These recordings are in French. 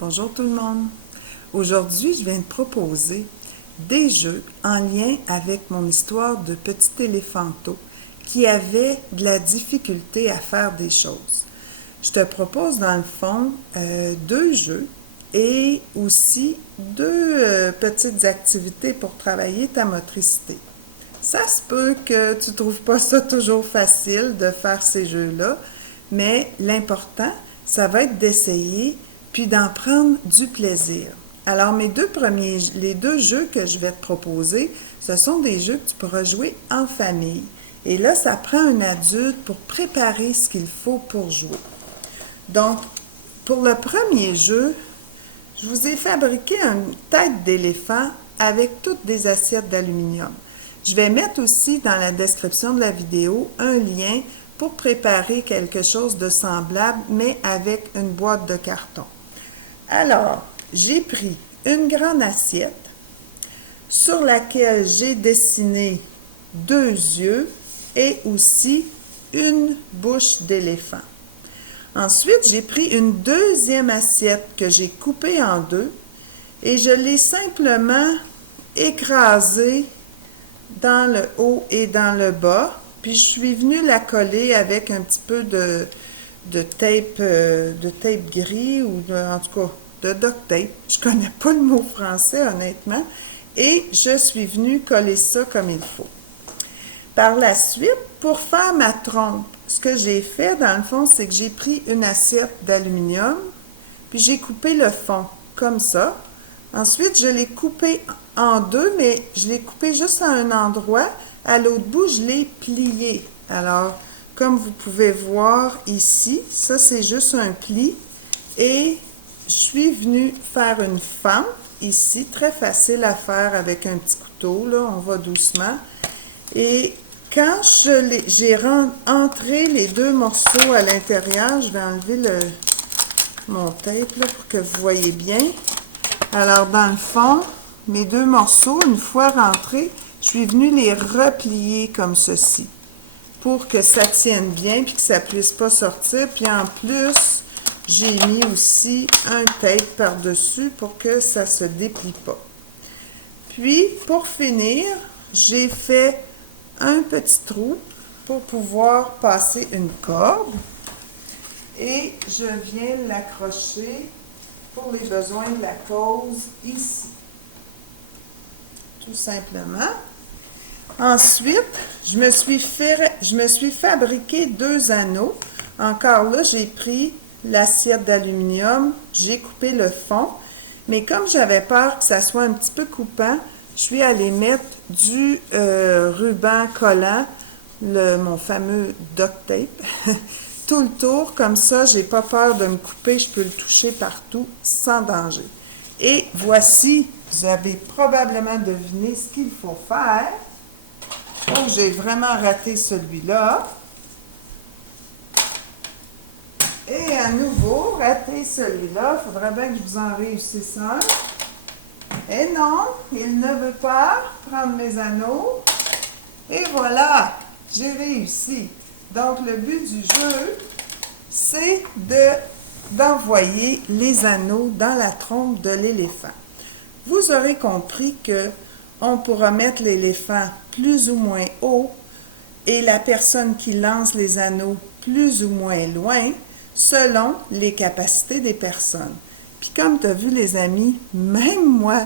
Bonjour tout le monde. Aujourd'hui, je viens de proposer des jeux en lien avec mon histoire de petit éléphanteau qui avait de la difficulté à faire des choses. Je te propose dans le fond deux jeux et aussi deux petites activités pour travailler ta motricité. Ça se peut que tu ne trouves pas ça toujours facile de faire ces jeux-là, mais l'important, ça va être d'essayer puis d'en prendre du plaisir. Alors, les deux jeux que je vais te proposer, ce sont des jeux que tu pourras jouer en famille. Et là, ça prend un adulte pour préparer ce qu'il faut pour jouer. Donc, pour le premier jeu, je vous ai fabriqué une tête d'éléphant avec toutes des assiettes d'aluminium. Je vais mettre aussi dans la description de la vidéo un lien pour préparer quelque chose de semblable, mais avec une boîte de carton. Alors, j'ai pris une grande assiette sur laquelle j'ai dessiné deux yeux et aussi une bouche d'éléphant. Ensuite, j'ai pris une deuxième assiette que j'ai coupée en deux et je l'ai simplement écrasée dans le haut et dans le bas. Puis je suis venue la coller avec un petit peu de tape gris ou en tout cas de duct tape. Je connais pas le mot français honnêtement. Et je suis venue coller ça comme il faut. Par la suite, pour faire ma trompe, ce que j'ai fait dans le fond, c'est que j'ai pris une assiette d'aluminium, puis j'ai coupé le fond comme ça. Ensuite, je l'ai coupé en deux, mais je l'ai coupé juste à un endroit. À l'autre bout, je l'ai plié. Alors, comme vous pouvez voir ici, ça c'est juste un pli. Et je suis venue faire une fente ici, très facile à faire avec un petit couteau, là, on va doucement. Et quand j'ai entré les deux morceaux à l'intérieur, je vais enlever mon tape là, pour que vous voyez bien. Alors, dans le fond, mes deux morceaux, une fois rentrés, je suis venue les replier comme ceci pour que ça tienne bien puis que ça ne puisse pas sortir. Puis en plus, j'ai mis aussi un tape par-dessus pour que ça ne se déplie pas. Puis, pour finir, j'ai fait un petit trou pour pouvoir passer une corde et je viens l'accrocher pour les besoins de la cause ici. Tout simplement. Ensuite, je me suis fabriqué deux anneaux. Encore là, j'ai pris l'assiette d'aluminium, j'ai coupé le fond, mais comme j'avais peur que ça soit un petit peu coupant, je suis allée mettre du ruban collant, mon fameux duct tape, tout le tour, comme ça, j'ai pas peur de me couper, je peux le toucher partout sans danger. Et voici, vous avez probablement deviné ce qu'il faut faire. Oh, j'ai vraiment raté celui-là. Et à nouveau, raté celui-là. Il faudrait bien que je vous en réussisse un. Et non, il ne veut pas prendre mes anneaux. Et voilà, j'ai réussi. Donc, le but du jeu, c'est d'envoyer les anneaux dans la trompe de l'éléphant. Vous aurez compris que on pourra mettre l'éléphant plus ou moins haut et la personne qui lance les anneaux plus ou moins loin selon les capacités des personnes. Puis comme tu as vu les amis, même moi,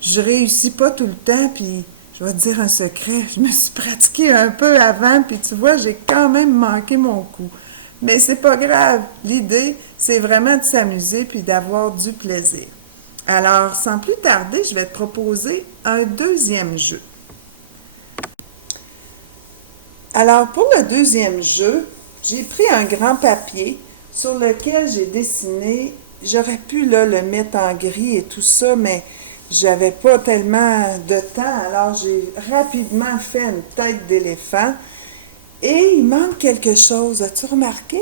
je réussis pas tout le temps, puis je vais te dire un secret, je me suis pratiquée un peu avant, puis tu vois, j'ai quand même manqué mon coup. Mais c'est pas grave, l'idée, c'est vraiment de s'amuser puis d'avoir du plaisir. Alors, sans plus tarder, je vais te proposer un deuxième jeu. Alors, pour le deuxième jeu, j'ai pris un grand papier sur lequel j'ai dessiné, j'aurais pu là, le mettre en gris et tout ça, mais j'avais pas tellement de temps, alors j'ai rapidement fait une tête d'éléphant. Et il manque quelque chose, as-tu remarqué?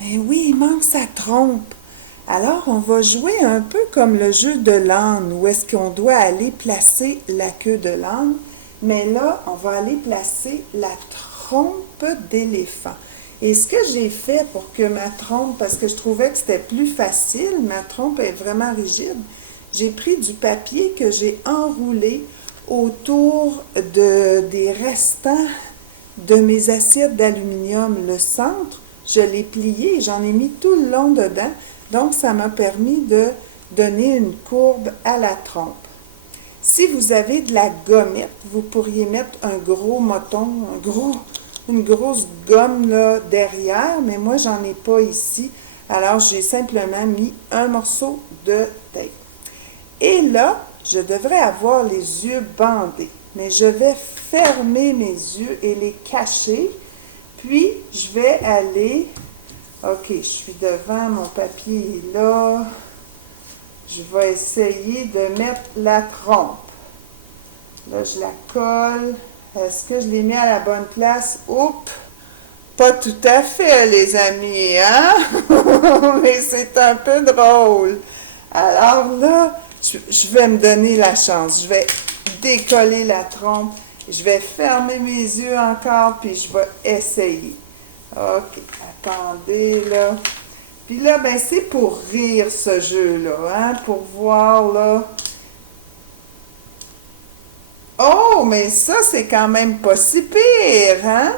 Ben oui, il manque sa trompe. Alors, on va jouer un peu comme le jeu de l'âne, où est-ce qu'on doit aller placer la queue de l'âne. Mais là, on va aller placer la trompe d'éléphant. Et ce que j'ai fait pour que ma trompe, parce que je trouvais que c'était plus facile, ma trompe est vraiment rigide, j'ai pris du papier que j'ai enroulé autour des restants de mes assiettes d'aluminium. Le centre, je l'ai plié et j'en ai mis tout le long dedans. Donc, ça m'a permis de donner une courbe à la trompe. Si vous avez de la gommette, vous pourriez mettre un gros moton, une grosse gomme là, derrière, mais moi, j'en ai pas ici. Alors, j'ai simplement mis un morceau de tape. Et là, je devrais avoir les yeux bandés, mais je vais fermer mes yeux et les cacher. Puis, je vais aller... OK, je suis devant, mon papier est là. Je vais essayer de mettre la trompe. Là, je la colle. Est-ce que je l'ai mis à la bonne place? Oups! Pas tout à fait, les amis, hein? Mais c'est un peu drôle. Alors là, je vais me donner la chance. Je vais décoller la trompe. Je vais fermer mes yeux encore, puis je vais essayer. OK, attendez, là. Puis là, ben c'est pour rire, ce jeu-là, hein? Pour voir, là. Oh, mais ça, c'est quand même pas si pire, hein?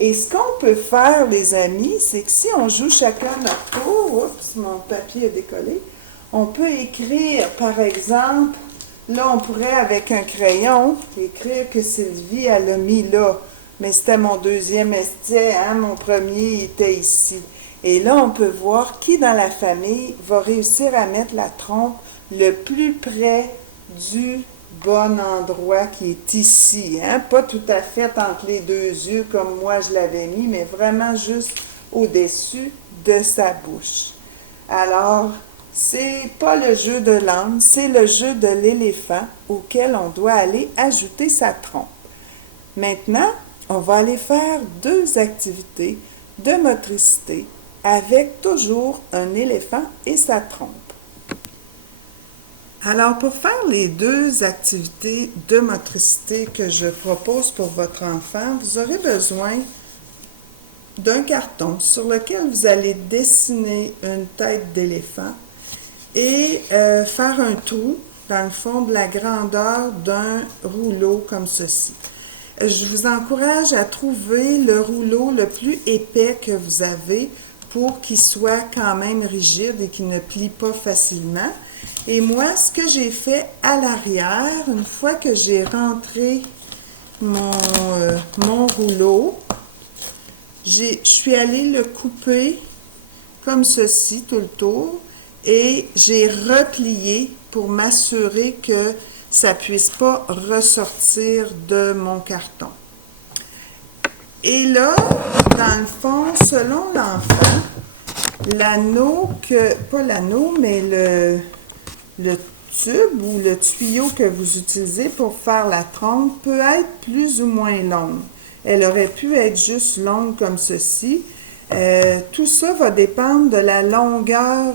Et ce qu'on peut faire, les amis, c'est que si on joue chacun notre tour, oups, mon papier a décollé, on peut écrire, par exemple, là, on pourrait, avec un crayon, écrire que Sylvie, elle a mis là. Mais c'était mon deuxième essai, hein? Mon premier était ici. Et là, on peut voir qui dans la famille va réussir à mettre la trompe le plus près du bon endroit qui est ici, hein? Pas tout à fait entre les deux yeux comme moi je l'avais mis, mais vraiment juste au-dessus de sa bouche. Alors, c'est pas le jeu de l'âne, c'est le jeu de l'éléphant auquel on doit aller ajouter sa trompe. Maintenant, on va aller faire 2 activités de motricité avec toujours un éléphant et sa trompe. Alors, pour faire les 2 activités de motricité que je propose pour votre enfant, vous aurez besoin d'un carton sur lequel vous allez dessiner une tête d'éléphant et faire un trou dans le fond de la grandeur d'un rouleau comme ceci. Je vous encourage à trouver le rouleau le plus épais que vous avez pour qu'il soit quand même rigide et qu'il ne plie pas facilement. Et moi, ce que j'ai fait à l'arrière, une fois que j'ai rentré mon rouleau, je suis allée le couper comme ceci tout le tour et j'ai replié pour m'assurer que ça ne puisse pas ressortir de mon carton. Et là, dans le fond, selon l'enfant, l'anneau pas l'anneau, mais le tube ou le tuyau que vous utilisez pour faire la trompe peut être plus ou moins longue. Elle aurait pu être juste longue comme ceci. Tout ça va dépendre de la longueur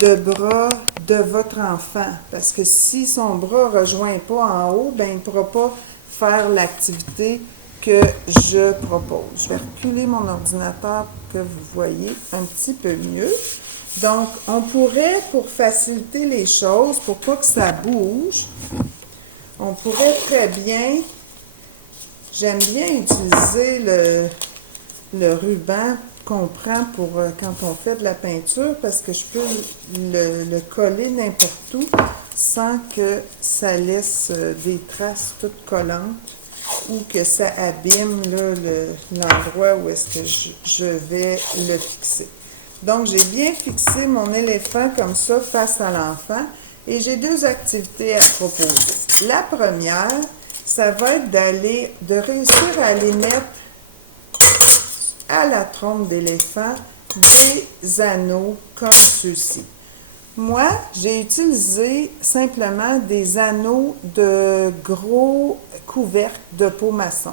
de bras de votre enfant. Parce que si son bras ne rejoint pas en haut, ben, il ne pourra pas faire l'activité que je propose. Je vais reculer mon ordinateur pour que vous voyez un petit peu mieux. Donc, on pourrait, pour faciliter les choses, pour pas que ça bouge, on pourrait très bien, j'aime bien utiliser le ruban qu'on prend pour quand on fait de la peinture parce que je peux le coller n'importe où sans que ça laisse des traces toutes collantes ou que ça abîme l'endroit où est-ce que je vais le fixer. Donc, j'ai bien fixé mon éléphant comme ça face à l'enfant et j'ai 2 activités à proposer. La première, ça va être de réussir à aller mettre à la trompe d'éléphant des anneaux comme ceux-ci. Moi, j'ai utilisé simplement des anneaux de gros couvercles de peau maçon.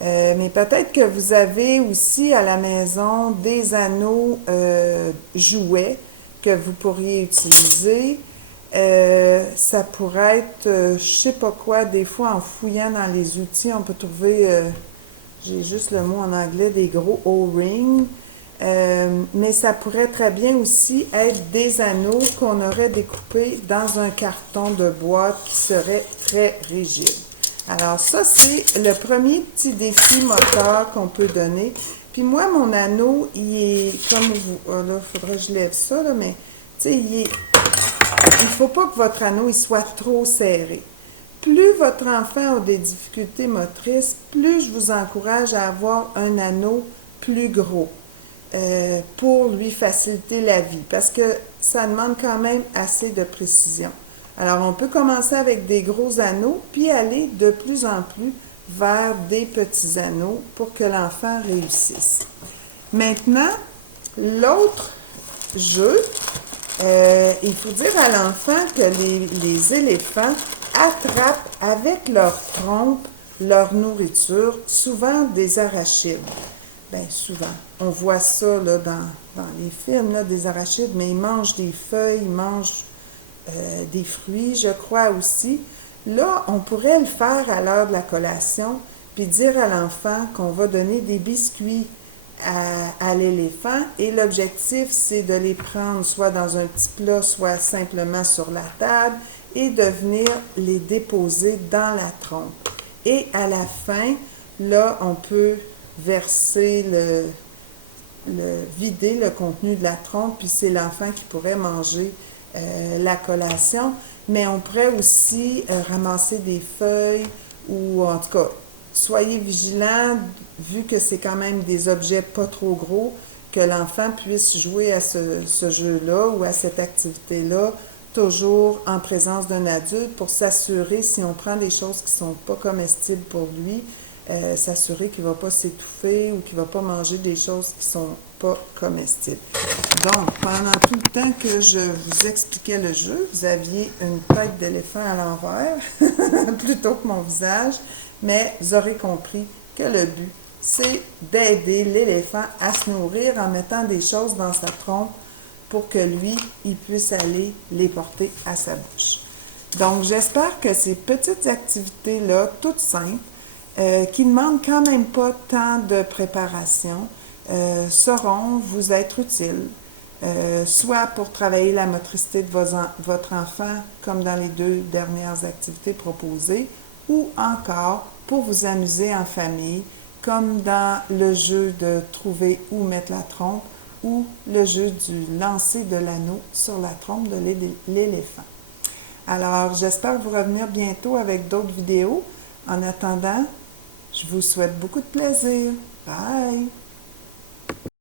Mais peut-être que vous avez aussi à la maison des anneaux jouets que vous pourriez utiliser. Ça pourrait être, je sais pas quoi, des fois en fouillant dans les outils, on peut trouver j'ai juste le mot en anglais, des gros O-rings. Mais ça pourrait très bien aussi être des anneaux qu'on aurait découpés dans un carton de boîte qui serait très rigide. Alors ça, c'est le premier petit défi moteur qu'on peut donner. Puis moi, mon anneau, il est comme vous... Oh là, il faudrait que je lève ça, là, mais tu sais, il ne faut pas que votre anneau il soit trop serré. Plus votre enfant a des difficultés motrices, plus je vous encourage à avoir un anneau plus gros. Pour lui faciliter la vie, parce que ça demande quand même assez de précision. Alors, on peut commencer avec des gros anneaux, puis aller de plus en plus vers des petits anneaux pour que l'enfant réussisse. Maintenant, l'autre jeu, il faut dire à l'enfant que les éléphants attrapent avec leur trompe leur nourriture, souvent des arachides. Bien, souvent. On voit ça là, dans les films, là, des arachides, mais ils mangent des feuilles, ils mangent des fruits, je crois aussi. Là, on pourrait le faire à l'heure de la collation, puis dire à l'enfant qu'on va donner des biscuits à l'éléphant, et l'objectif, c'est de les prendre soit dans un petit plat, soit simplement sur la table, et de venir les déposer dans la trompe. Et à la fin, là, on peut verser vider le contenu de la trompe, puis c'est l'enfant qui pourrait manger la collation. Mais on pourrait aussi ramasser des feuilles ou en tout cas, soyez vigilants, vu que c'est quand même des objets pas trop gros, que l'enfant puisse jouer à ce jeu-là ou à cette activité-là, toujours en présence d'un adulte pour s'assurer, si on prend des choses qui ne sont pas comestibles pour lui, s'assurer qu'il ne va pas s'étouffer ou qu'il ne va pas manger des choses qui ne sont pas comestibles. Donc, pendant tout le temps que je vous expliquais le jeu, vous aviez une tête d'éléphant à l'envers plutôt que mon visage, mais vous aurez compris que le but, c'est d'aider l'éléphant à se nourrir en mettant des choses dans sa trompe pour que lui, il puisse aller les porter à sa bouche. Donc, j'espère que ces petites activités-là, toutes simples, qui ne demandent quand même pas tant de préparation, sauront vous être utiles, soit pour travailler la motricité de votre enfant, comme dans les 2 dernières activités proposées, ou encore pour vous amuser en famille, comme dans le jeu de trouver où mettre la trompe, ou le jeu du lancer de l'anneau sur la trompe de l'éléphant. Alors, j'espère vous revenir bientôt avec d'autres vidéos. En attendant, je vous souhaite beaucoup de plaisir. Bye!